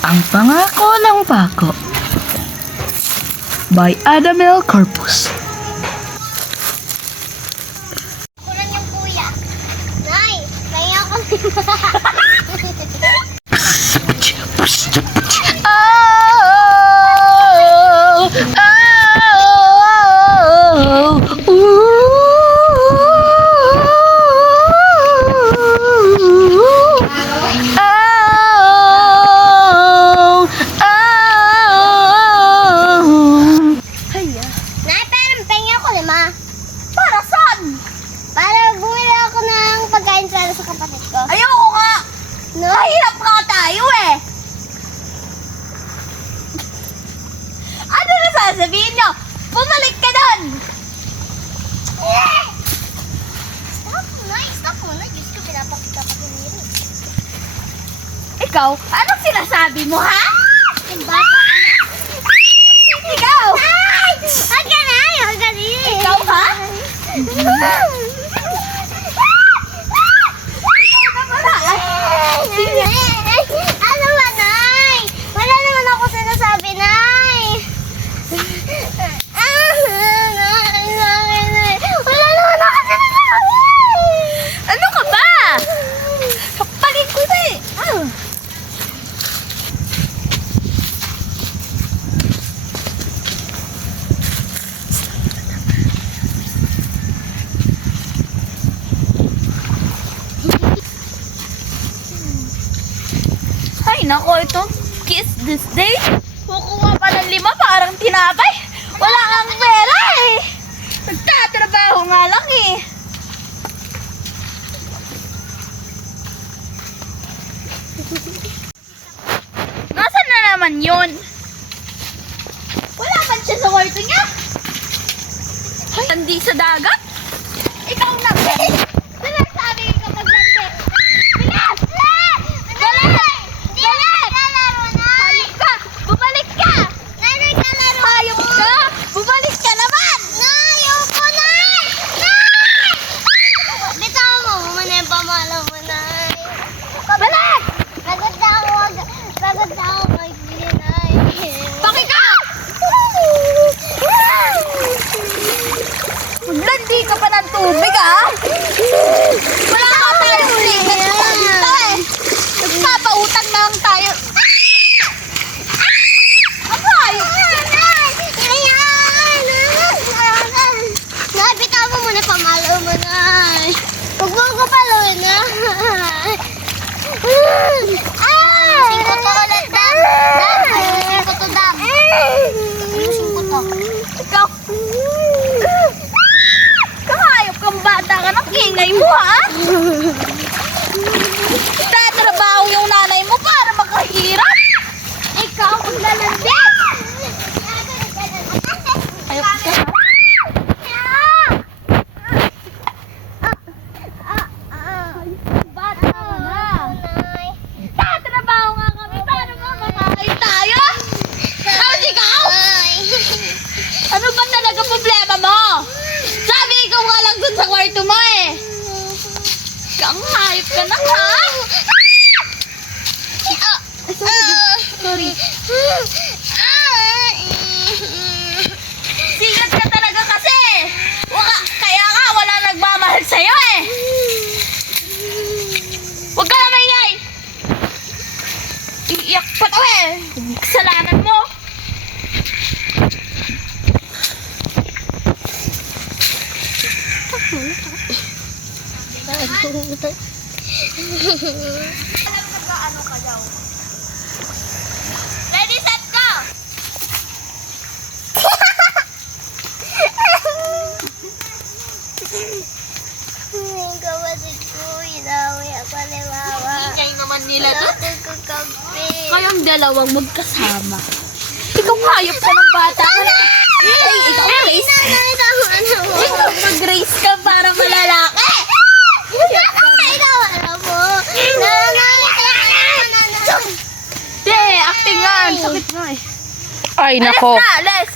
Ang Pangako ng Pako by Adamel Corpus. Ako lang yung kuya. Nay, kaya ako Nay, pero pengen ako 5. Para saan? Para bumili ako ng pagkain para sa kapatid ko. Ayoko nga. No? Mahirap nga tayo eh. Ano na sasabihin nyo? Bumalik ka doon. Stop muna, stop muna. Diyos ko, pinapakita pa kanina. Ikaw, anong sinasabi mo ha? Yung bata ka na. Ikaw! Ay! Huwag ka na! Huwag ka na! Ikaw ha? Ano ba, Nay? Wala naman ako sinasabi, Nay. Wala naman ako sinasabi. Ano ka ba? Kapalin ko na eh. Ay, nako, itong kiss this day. Kukuha pa ng 5 parang tinapay. Wala kang pera eh. Nagtatrabaho nga lang eh. Nasaan na naman yun? Wala man siya sa kwarto niya. Ay, hindi sa dagat. Ikaw na. Sinasabi ko pag lante. Bilis! Bilis! Naglalaro na! Halika! Bumalik ka! Nay, naglalaro! Hayop ka! Bumalik ka naman! Nay! Ayoko, Nay! Nay! Bitaw mo muna yung pamalo mo, Nay. Balik! Pagod na ako. Pagod na ako magbili, Nay. Paki ka! Maglandi ka pa ng tubig ah! Wala ka tayong limit sa dito eh! Nagpapautang na lang tayo! Ang hayop! Nay, bitaw mo muna yung pamalo mo, Nay. Huwag mo ko paluin, Nay. Ayusin ko to ulit, Dam. Dam, ayusin ko to, Dam. Ayusin ko to. Ikaw! Kahayop kang bata ka ng ingay mo ha! Tatrabaho yung nanay mo para makahirap! Ikaw ang lalandi! Ayop ka ha? Bata ka na! Tatrabaho nga kami para makakain tayo! Tapos ikaw? Ano ba talaga problema mo? Sabi ikaw nga lang dun sa kwarto mo eh! Kang hayop ka na ha? Sorry. Sigat ka talaga kasi! Kaya nga wala nagmamahal sa'yo eh! Huwag ka na maingay! Iiyak pa to eh! Kasalanan mo! Alam ka ba ano ka daw? Ready, set, go! Kapatid ko, inawi ako ni Mama. Ingay naman nila doon. Natin ko kape. Kayong dalawang magkasama. Ikaw hayop ka ng bata. Ay, ikaw Grace. Ikaw mag-race ka para malalaki. Hindi, actingan. Sakit nga eh. Ay, nako. Alis na, alis.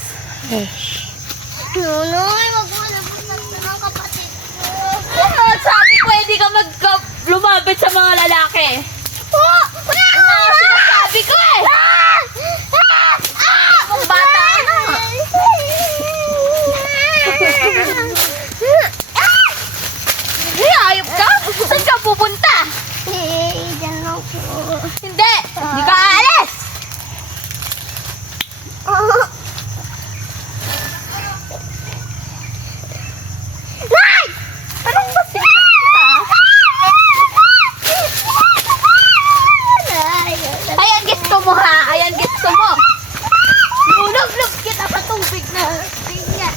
Nunoy, wag mo nabutan ng kapatid ko. Ano, sabi ko hindi ka lumapit sa mga lalaki. Oh! Ano yung sinasabi ko eh? Hindi! Hindi ka aalis! Nay! Anong basig ka? Ayan gusto mo ha! Ayan gusto mo! Lulog-log kita sa tubig na. Tingnan.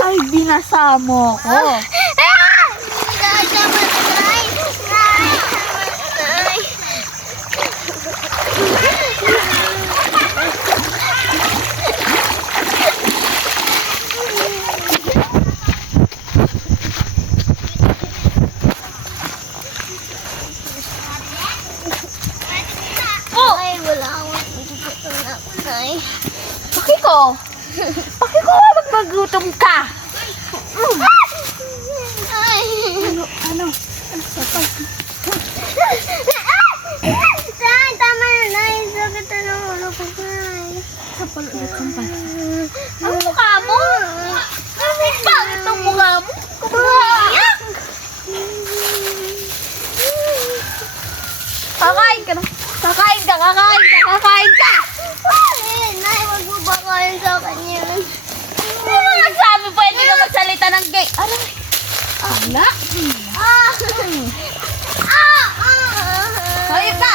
Ay, binasa mo ko. Ay, wala akong gutom na ako, Nay. Pakiko! Pakiko, magmagutom ka! Ay. Ano? Nay, tama na, Nay. Sakit na ng ulo ko, Nay. Ang mukha mo? Bakit ang mukha mo? Kumaiyak! Kakain ka na. Kakain ka, kakain ka, kakain ka! Nay, wag mo ba kain sa akin yun? Ano mo nagsabi pwede ka magsalita ng gay? Aray! Ala! Ah! Ah! Hayop ka!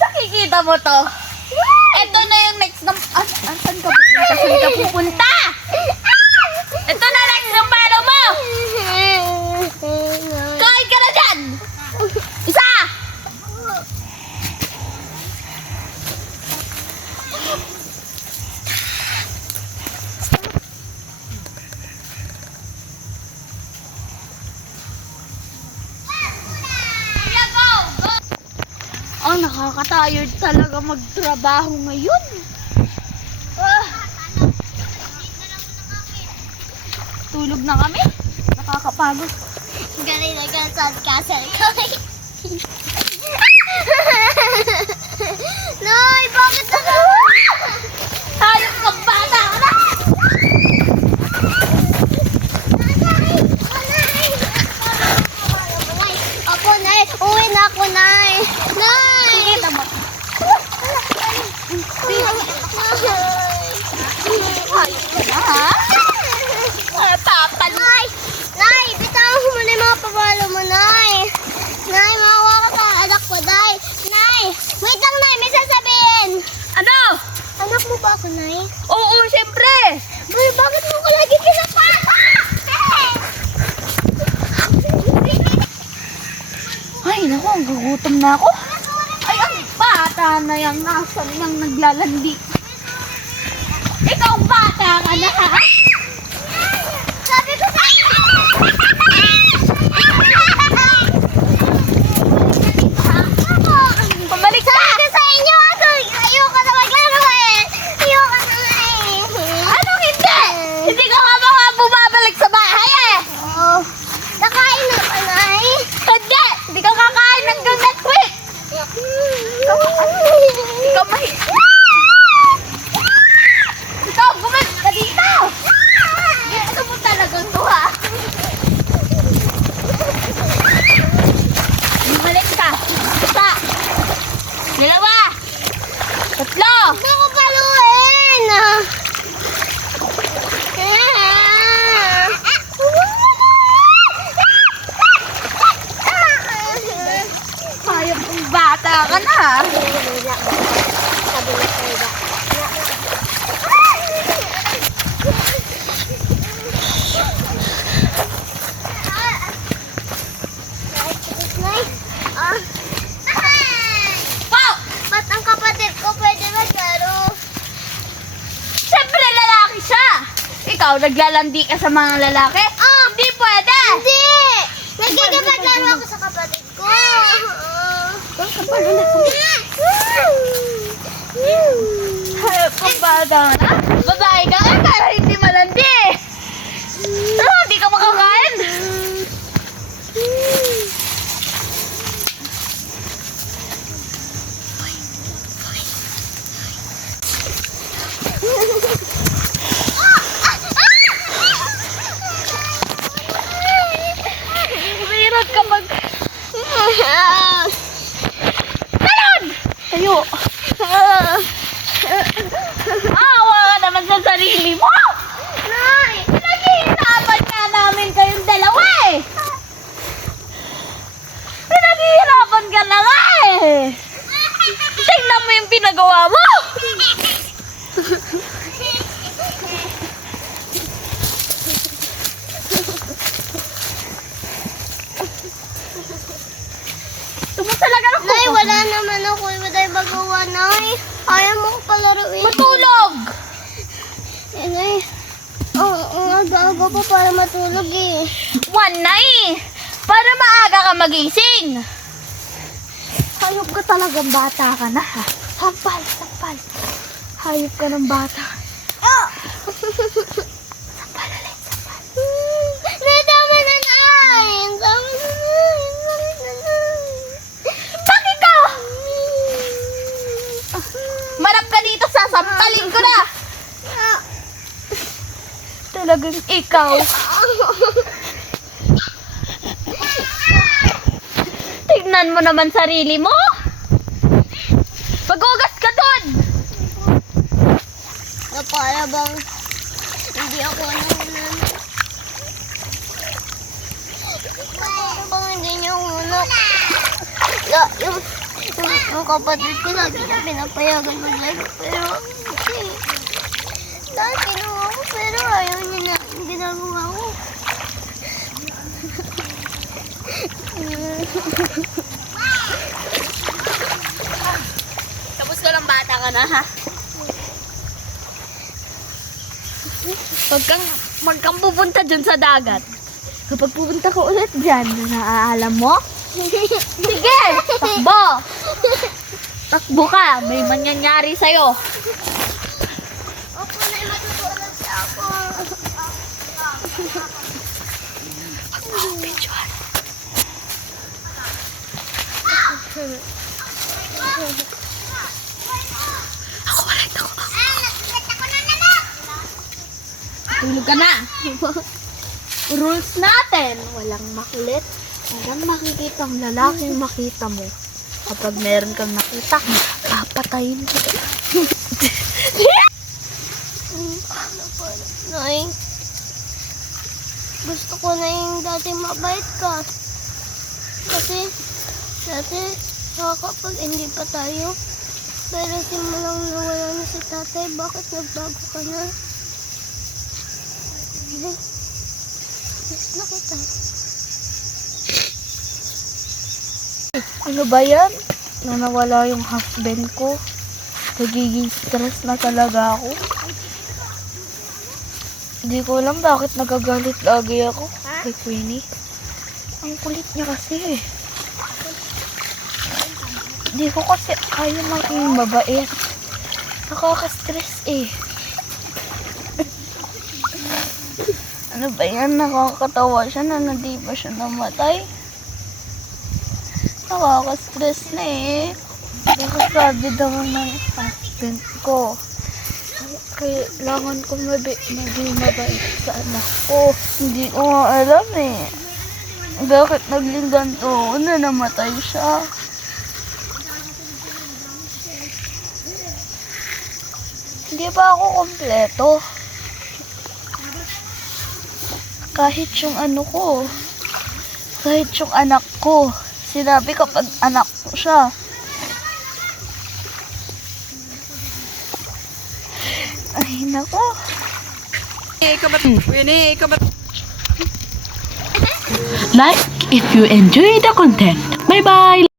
Nakikita mo to? Ito na yung next na... Saan ka pupunta? Saan ka pupunta? Ito na next na palo mo! Kain ka na dyan! Isa! Oh, nakaka-tired talaga magtrabaho ngayon. Tulog na kami? Nakakapagod. Galing na ka sa castle ko. Nay, bakit ako? Hayop kang bata ka na! Ako, Nay. Uwi na ako, Nay. Nay! Kita mo. Hayop ka na, ha? Tatalo. Nay! Nay! Bitawan mo muna yung mga pabalo mo, Nay. Nay, mawa ka pa. Anak ko, Nay. Nay! Wait lang, Nay. May sasabihin. Ano? Anak mo ba ako, Nay? Oo, siyempre. Nay, bakit mo ko lagi kinapata? Ay, naku, ang gugutom na ako. Ay, ang bata na yung nasan nang naglalandi. Ikaw bata ka na, ha? Sabi ko sa inyo! Pumalik ka! Sabi ko sa inyo! Ayoko na maglaro eh! Ayoko na nga eh! Anong hindi? Hindi ka nga mga bumabalik sa bahay eh! Oo. Nakain na ba, Nay? Hindi! Hindi ka kakain hanggang next week! Ikaw mahi... Ikaw, bumalik ka dito! Gusto mo talagang to, ha? Bumalik ka! Isa! Dalawa! Tatlo! Hindi ko paluin! Hayop kong bata ka na, ha? Wow! Ba't ang kapatid ko pwede maglaro? Siyempre lalaki siya! Ikaw, naglalandi ka sa mga lalaki? Hindi pwede! Hindi! Nagkakapaglaro ako sa kapatid ko. Hayop kong bata ka na? Babae ka nga, pero hindi malandi! Pero hindi ka makakain Tingnan mo yung pinagawa mo! Tumo talaga ako. Nay, wala naman ako. Iwaday magawa, Nay. Ayaw mo ko palaruin. Matulog! Eh, Nay. Ang aga-aga pa para matulog eh. One night! Para maaga ka magising! Hayop ka talagang bata ka na ha. Sampal, sampal. Hayop ka ng bata. Sampal ulit, sampal. Nay, tama na, Nay. Tama na, Nay. Sakit na, Nay. Bakit ka? Marap ka dito, sasampalin ko na! Talagang ikaw. Tignan mo naman sarili mo. Pag-ugas ka dun. Na para bang hindi ako nahunan. Para bang hindi niyo hunap. Yung kapatid ko lagi na pinapayagan maglaro. Pero dahil kinuha ko pero ayaw niya na ginagawa ko. Tapos ka lang bata ka na ha. Pag kang pupunta dyan sa dagat, kapag pupunta ka ulit dyan, naaalam mo? Sige! Takbo! Takbo ka! May mangyayari sa'yo. Opo, Nay, matutulog siya ako. Ako ulit ako. Tulog ka na. Rules natin. Walang makulit. Walang makikita ang lalaking makita mo. Kapag meron kang nakita, papatayin kita. Nay, gusto ko na yung dati mabait ka. Kasi, dati, kapag hindi pa tayo, pero simulang nawala na si tatay, bakit nagbago ka na? Miss na kita. Ano ba yan? Nung nawala yung husband ko, nagiging stress na talaga ako. Hindi ko alam bakit nagagalit lagi ako kay Queenie. Ang kulit niya kasi eh. Hindi ko kasi kaya maging mabait. Nakaka-stress eh. Ano ba yan? Nakakatawa siya na hindi ba siya namatay? Nakaka-stress na eh. Sabi daw ng husband ko, kailangan ko maging mabait sa anak ko. Hindi ko nga alam eh. Bakit naging ganito na namatay siya? Hindi ba ako kompleto? Kahit yung ano ko, kahit yung anak ko, sinabi kapag anak ko siya. Ay, nako. Like if you enjoy the content. Bye bye.